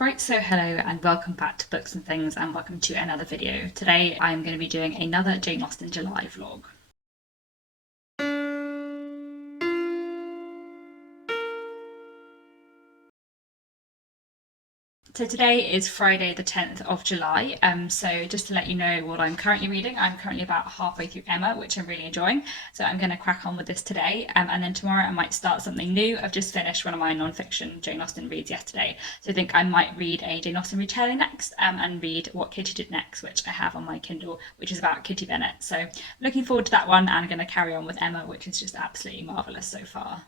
Right, so hello and welcome back to Books and Things and welcome to another video. Today I'm going to be doing another Jane Austen July vlog. So today is Friday the 10th of July, so just to let you know what I'm currently reading, I'm currently about halfway through Emma, which I'm really enjoying, so I'm going to crack on with this today, and then tomorrow I might start something new. I've just finished one of my non-fiction Jane Austen reads yesterday, so I think I might read a Jane Austen retelling next, and read What Kitty Did Next, which I have on my Kindle, which is about Kitty Bennet, so looking forward to that one, and I'm going to carry on with Emma, which is just absolutely marvellous so far.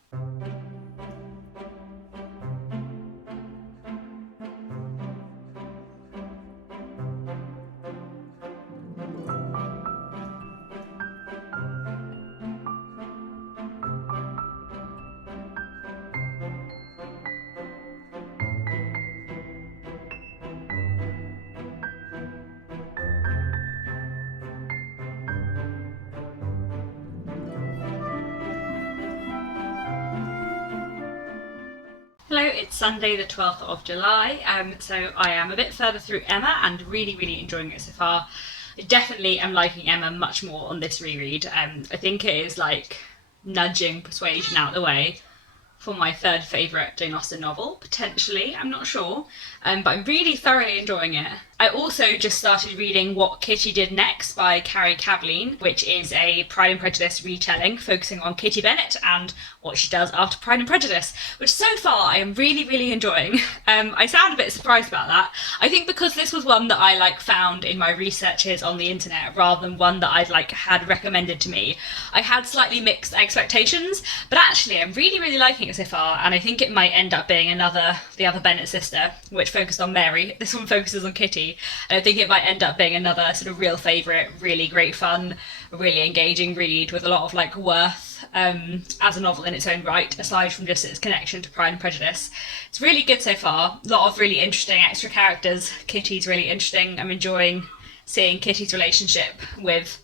Hello, it's Sunday the 12th of July, so I am a bit further through Emma and really enjoying it so far. I definitely am liking Emma much more on this reread. I think it is like nudging Persuasion out of the way for my third favourite Jane Austen novel, potentially, I'm not sure, but I'm really thoroughly enjoying it. I also just started reading What Kitty Did Next by Carrie Cavleen, which is a Pride and Prejudice retelling focusing on Kitty Bennet and what she does after Pride and Prejudice, which so far I am really enjoying. I sound a bit surprised about that. I think because this was one that I found in my researches on the internet rather than one that I'd had recommended to me. I had slightly mixed expectations, but actually I'm really liking it so far, and I think it might end up being the other Bennet sister, which focused on Mary. This one focuses on Kitty, and I think it might end up being another sort of real favourite, really great fun, really engaging read with a lot of worth as a novel in its own right, aside from just its connection to Pride and Prejudice. It's really good so far. A lot of really interesting extra characters. Kitty's really interesting. I'm enjoying seeing Kitty's relationship with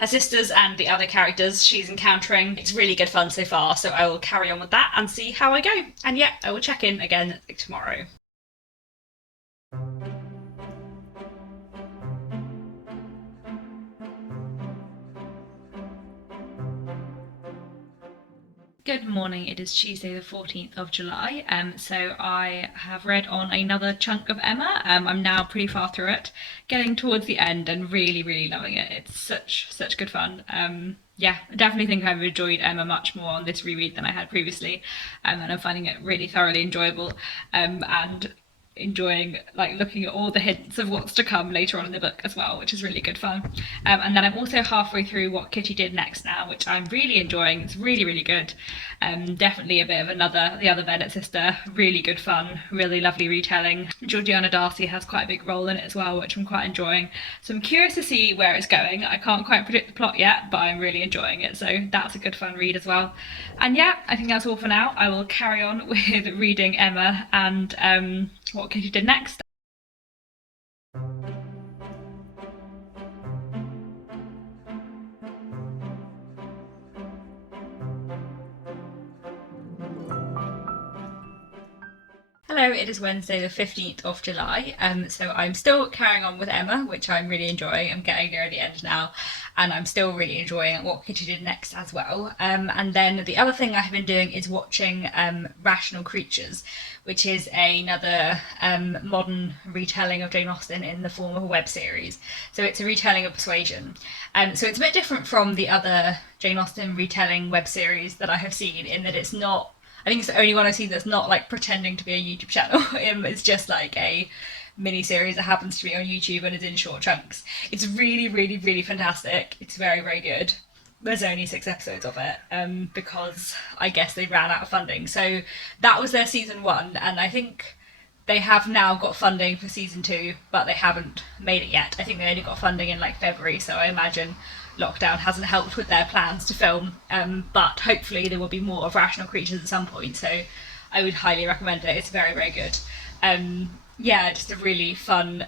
her sisters and the other characters she's encountering. It's really good fun so far, so I will carry on with that and see how I go. And yeah, I will check in again tomorrow. Good morning, it is Tuesday the 14th of July, so I have read on another chunk of Emma. I'm now pretty far through it, getting towards the end and really loving it. It's such good fun. Yeah, I definitely think I've enjoyed Emma much more on this reread than I had previously, and I'm finding it really thoroughly enjoyable, and enjoying looking at all the hints of what's to come later on in the book as well, which is really good fun. And then I'm also halfway through What Kitty Did Next now, which I'm really enjoying. It's really good. Definitely a bit of the other Bennet sister. Really good fun, really lovely retelling. Georgiana Darcy has quite a big role in it as well, which I'm quite enjoying. So I'm curious to see where it's going. I can't quite predict the plot yet, but I'm really enjoying it. So that's a good fun read as well. And yeah, I think that's all for now. I will carry on with reading Emma and What Kitty Did Next. Hello, it is Wednesday the 15th of July, so I'm still carrying on with Emma, which I'm really enjoying. I'm getting near the end now, and I'm still really enjoying What Kitty Did Next as well. And then the other thing I have been doing is watching Rational Creatures, which is another modern retelling of Jane Austen in the form of a web series. So it's a retelling of Persuasion. So it's a bit different from the other Jane Austen retelling web series that I have seen in that it's not, I think it's the only one I've seen that's not pretending to be a YouTube channel. It's just a mini series that happens to be on YouTube and is in short chunks. It's really fantastic. It's very good. There's only 6 episodes of it because I guess they ran out of funding. So that was their season 1, and I think they have now got funding for season 2, but they haven't made it yet. I think they only got funding in February, so I imagine lockdown hasn't helped with their plans to film, but hopefully there will be more of Rational Creatures at some point, so I would highly recommend it. It's very good. Yeah, just a really fun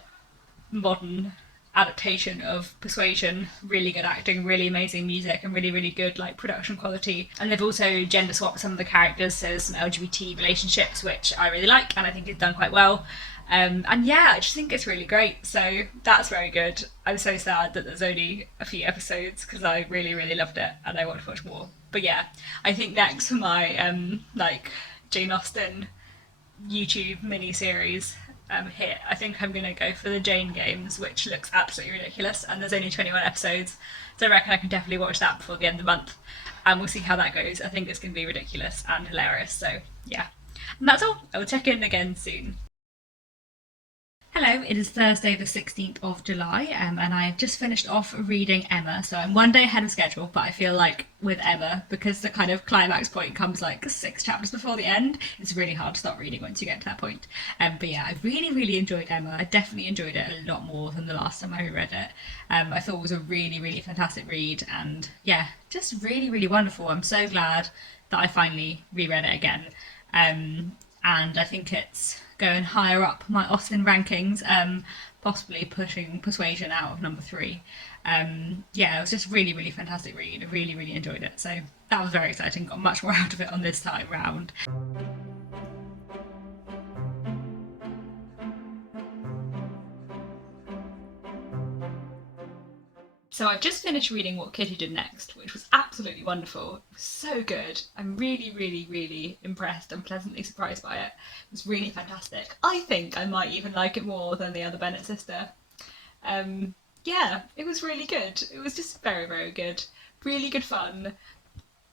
modern adaptation of Persuasion. Really good acting, really amazing music, and really good production quality. And they've also gender swapped some of the characters, so there's some LGBT relationships which I really like and I think is done quite well. And yeah, I just think it's really great. So that's very good. I'm so sad that there's only a few episodes because I really, really loved it and I want to watch more. But yeah, I think next for my like Jane Austen YouTube mini series hit, I think I'm gonna go for the Jane Games, which looks absolutely ridiculous, and there's only 21 episodes, so I reckon I can definitely watch that before the end of the month, and we'll see how that goes. I think it's gonna be ridiculous and hilarious. So yeah, and that's all. I will check in again soon. Hello, it is Thursday, the 16th of July, and I have just finished off reading Emma. So I'm one day ahead of schedule, but I feel like with Emma, because the kind of climax point comes like 6 chapters before the end, it's really hard to stop reading once you get to that point. But yeah, I really, really enjoyed Emma. I definitely enjoyed it a lot more than the last time I reread it. I thought it was a really, really fantastic read, and yeah, just really, really wonderful. I'm so glad that I finally reread it again. And I think it's going higher up my Austen rankings, possibly pushing Persuasion out of number 3. Yeah, it was just really, really fantastic read. I really, really enjoyed it. So that was very exciting. Got much more out of it on this time round. So I've just finished reading What Kitty Did Next, which was absolutely wonderful. It was so good. I'm really, really, really impressed and pleasantly surprised by it. It was really fantastic. I think I might even like it more than the other Bennet sister. Yeah, it was really good. It was just very, very good. Really good fun.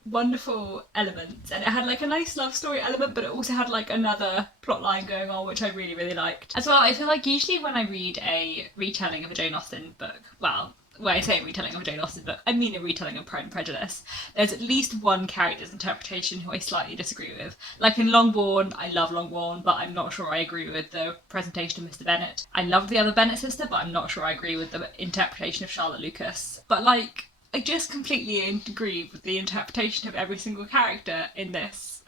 Wonderful elements, and it had like a nice love story element, but it also had like another plot line going on, which I really, really liked. As well, I feel like usually when I read a retelling of a Jane Austen book, well, when I say a retelling of a Jane Austen book, I mean a retelling of Pride and Prejudice, there's at least one character's interpretation who I slightly disagree with. Like in Longbourn, I love Longbourn, but I'm not sure I agree with the presentation of Mr. Bennet. I love the other Bennet sister, but I'm not sure I agree with the interpretation of Charlotte Lucas. But like, I just completely agree with the interpretation of every single character in this,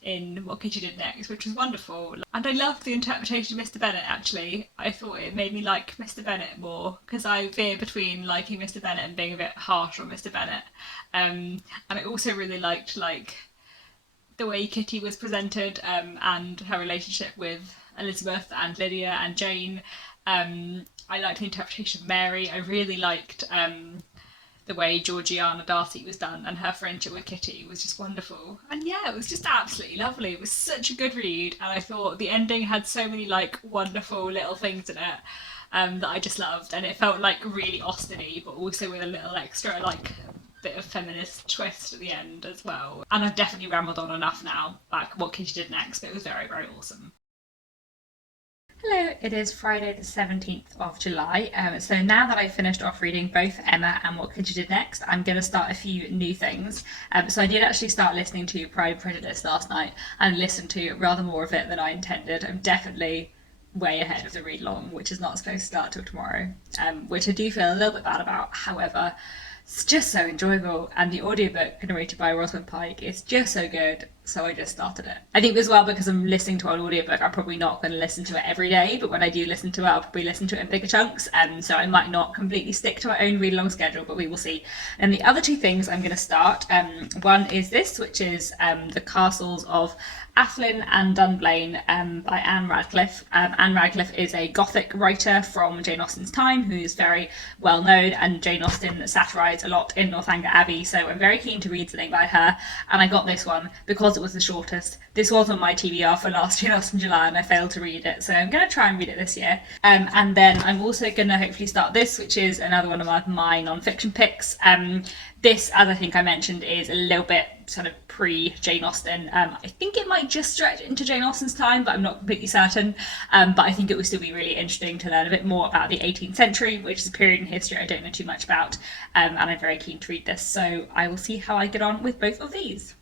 in What Kitty Did Next, which was wonderful. And I loved the interpretation of Mr. Bennet, actually. I thought it made me like Mr. Bennet more, because I veer between liking Mr. Bennet and being a bit harsh on Mr. Bennet. And I also really liked, like, the way Kitty was presented, and her relationship with Elizabeth and Lydia and Jane. I liked the interpretation of Mary. I really liked the way Georgiana Darcy was done, and her friendship with Kitty was just wonderful. And yeah, it was just absolutely lovely. It was such a good read, and I thought the ending had so many like wonderful little things in it that I just loved, and it felt like really Austen-y, but also with a little extra like bit of feminist twist at the end as well. And I've definitely rambled on enough now. Like What Kitty Did Next, but it was very, very awesome. Hello, it is Friday the 17th of July. So now that I've finished off reading both Emma and What Kitty Did Next, I'm going to start a few new things. So I did actually start listening to Pride and Prejudice last night and listened to rather more of it than I intended. I'm definitely way ahead of the read long, which is not supposed to start till tomorrow, which I do feel a little bit bad about. However, it's just so enjoyable, and the audiobook narrated by Rosamund Pike is just so good, so I just started it. I think as well, because I'm listening to an audiobook, I'm probably not going to listen to it every day, but when I do listen to it, I'll probably listen to it in bigger chunks, and so I might not completely stick to my own read along schedule, but we will see. And the other two things I'm going to start, one is this, which is The Castles of Athlin and Dunblane by Anne Radcliffe. Anne Radcliffe is a Gothic writer from Jane Austen's time who is very well known, and Jane Austen satirised a lot in Northanger Abbey, so I'm very keen to read something by her, and I got this one because it was the shortest. This was on my TBR for last Jane Austen July and I failed to read it, so I'm going to try and read it this year. And then I'm also going to hopefully start this, which is another one of my non-fiction picks. This, as I think I mentioned, is a little bit sort of pre-Jane Austen. I think it might just stretch into Jane Austen's time, but I'm not completely certain. But I think it would still be really interesting to learn a bit more about the 18th century, which is a period in history I don't know too much about. And I'm very keen to read this, so I will see how I get on with both of these.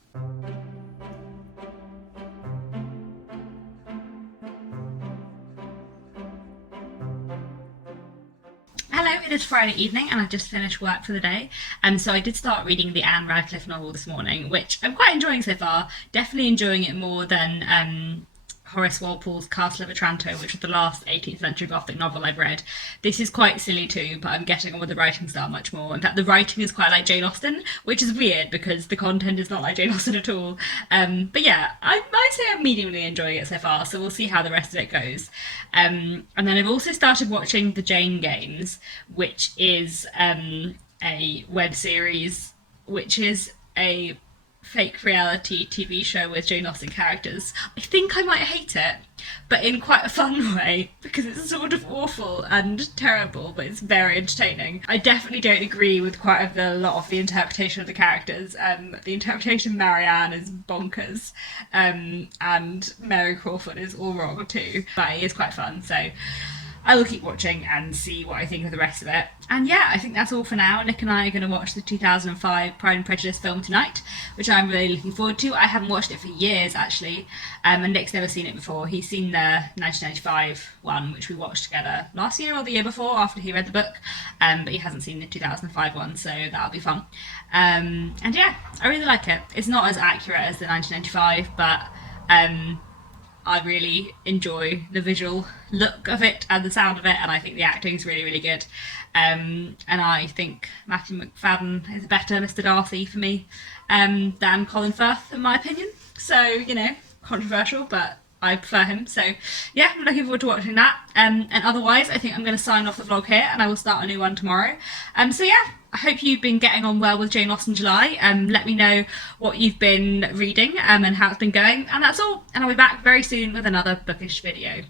Hello, it is Friday evening and I've just finished work for the day. And so I did start reading the Anne Radcliffe novel this morning, which I'm quite enjoying so far. Definitely enjoying it more than Horace Walpole's Castle of Otranto, which was the last 18th century Gothic novel I've read. This is quite silly too, but I'm getting on with the writing style much more. In fact, the writing is quite like Jane Austen, which is weird because the content is not like Jane Austen at all. But yeah, I'd say I'm mediumly enjoying it so far, so we'll see how the rest of it goes. And then I've also started watching The Jane Games, which is a web series, which is a fake reality TV show with Jane Austen characters. I think I might hate it, but in quite a fun way, because it's sort of awful and terrible, but it's very entertaining. I definitely don't agree with quite a lot of the interpretation of the characters. The interpretation of Marianne is bonkers, and Mary Crawford is all wrong too, but it is quite fun, so I will keep watching and see what I think of the rest of it. And yeah, I think that's all for now. Nick and I are going to watch the 2005 Pride and Prejudice film tonight, which I'm really looking forward to. I haven't watched it for years, actually, and Nick's never seen it before. He's seen the 1995 one, which we watched together last year or the year before after he read the book, but he hasn't seen the 2005 one, so that'll be fun. And yeah, I really like it. It's not as accurate as the 1995, but I really enjoy the visual look of it and the sound of it, and I think the acting is really, really good. And I think Matthew McFadden is a better Mr. Darcy for me than Colin Firth, in my opinion. So, you know, controversial, but I prefer him. So yeah, I'm looking forward to watching that. And otherwise, I think I'm going to sign off the vlog here, and I will start a new one tomorrow. So yeah, I hope you've been getting on well with Jane Austen July. Let me know what you've been reading and how it's been going. And that's all. And I'll be back very soon with another bookish video.